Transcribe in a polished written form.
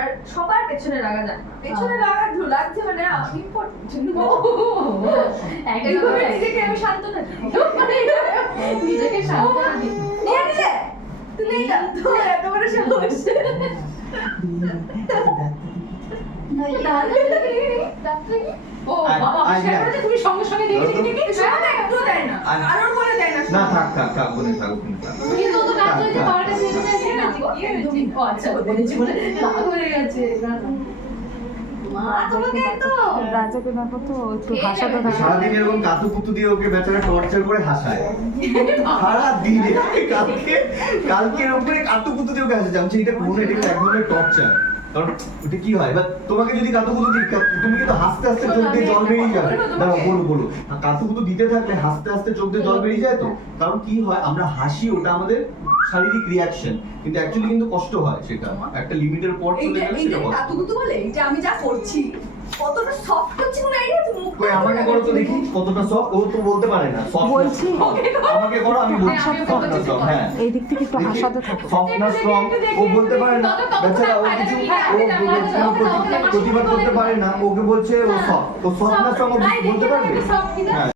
আর সবার পেছনে লাগা যায় না। পেছনে লাগছে মানে ইম্পর্টেন্ট। এইভাবে নিজেকে আমি সান্ত্বনা দিই। নিজেকে সান্ত্বনা দিই। নিয়ে নিলে তুমি তোমার এত বড় সাহস। ও বাবা, তুমি সঙ্গে সঙ্গে দেখে একটু দেয় না, কারোর বলে দেয় না। না থাক বলে থাক। কিন্তু তো কাজ হয়েছে, পাওয়ারটা শেখে যাচ্ছে না। ও আচ্ছা, বলেছি বলে রাগ হয়ে গেছে। মা তোমাকে তো রাজাকে দেখো তো একটু হাসাতে থাকে। সারাদিন এরকম কাতুকুতু দিয়ে ওকে বেচারা টর্চার করে হাসায়। সারাদিন কালকে ওপরে কাতুকুতু দিয়ে ওকে হাসায়। আমি এটা কোনো এটা এক ধরনের টর্চার। কারণ ওটা কি হয়, বা তোমাকে যদি কাতুকুতু দিই, তুমি কিন্তু হাসতে হাসতে চোখ দিয়ে জল বেরিয়ে যাবে। দাঁড়াও বলো কাতুকুতু দিতে থাকলে হাসতে হাসতে চোখ দিয়ে জল বেরিয়ে যায় তো। কারণ কি হয়, আমরা হাসি, ওটা আমাদের শারীরিক রিয়াকশন, কিন্তু অ্যাকচুয়ালি কিন্তু কষ্ট হয়। সেটা একটা লিমিটের পর চলে গেলে সেটা কষ্ট। কাতুকুতু বলে এটা আমি যা করছি কতটা সফট করছি কোন আইডিয়া তুমি? মুখ কই আমাকে করো তো দেখি কতটা সফট। ও তো বলতে পারে না সফট। বলছি আমাকে করো, আমি বলছি সফট না সফট। হ্যাঁ, এই দিক থেকে একটু হাসাতে থাকো। সফট না স্ট্রং ও বলতে পারে না। বেচারা ও কিছু প্রতিবাদ করতে পারে না। ওকে বলছে ও সফট। তো সফট না স্ট্রং ও বলতে পারবে? হ্যাঁ।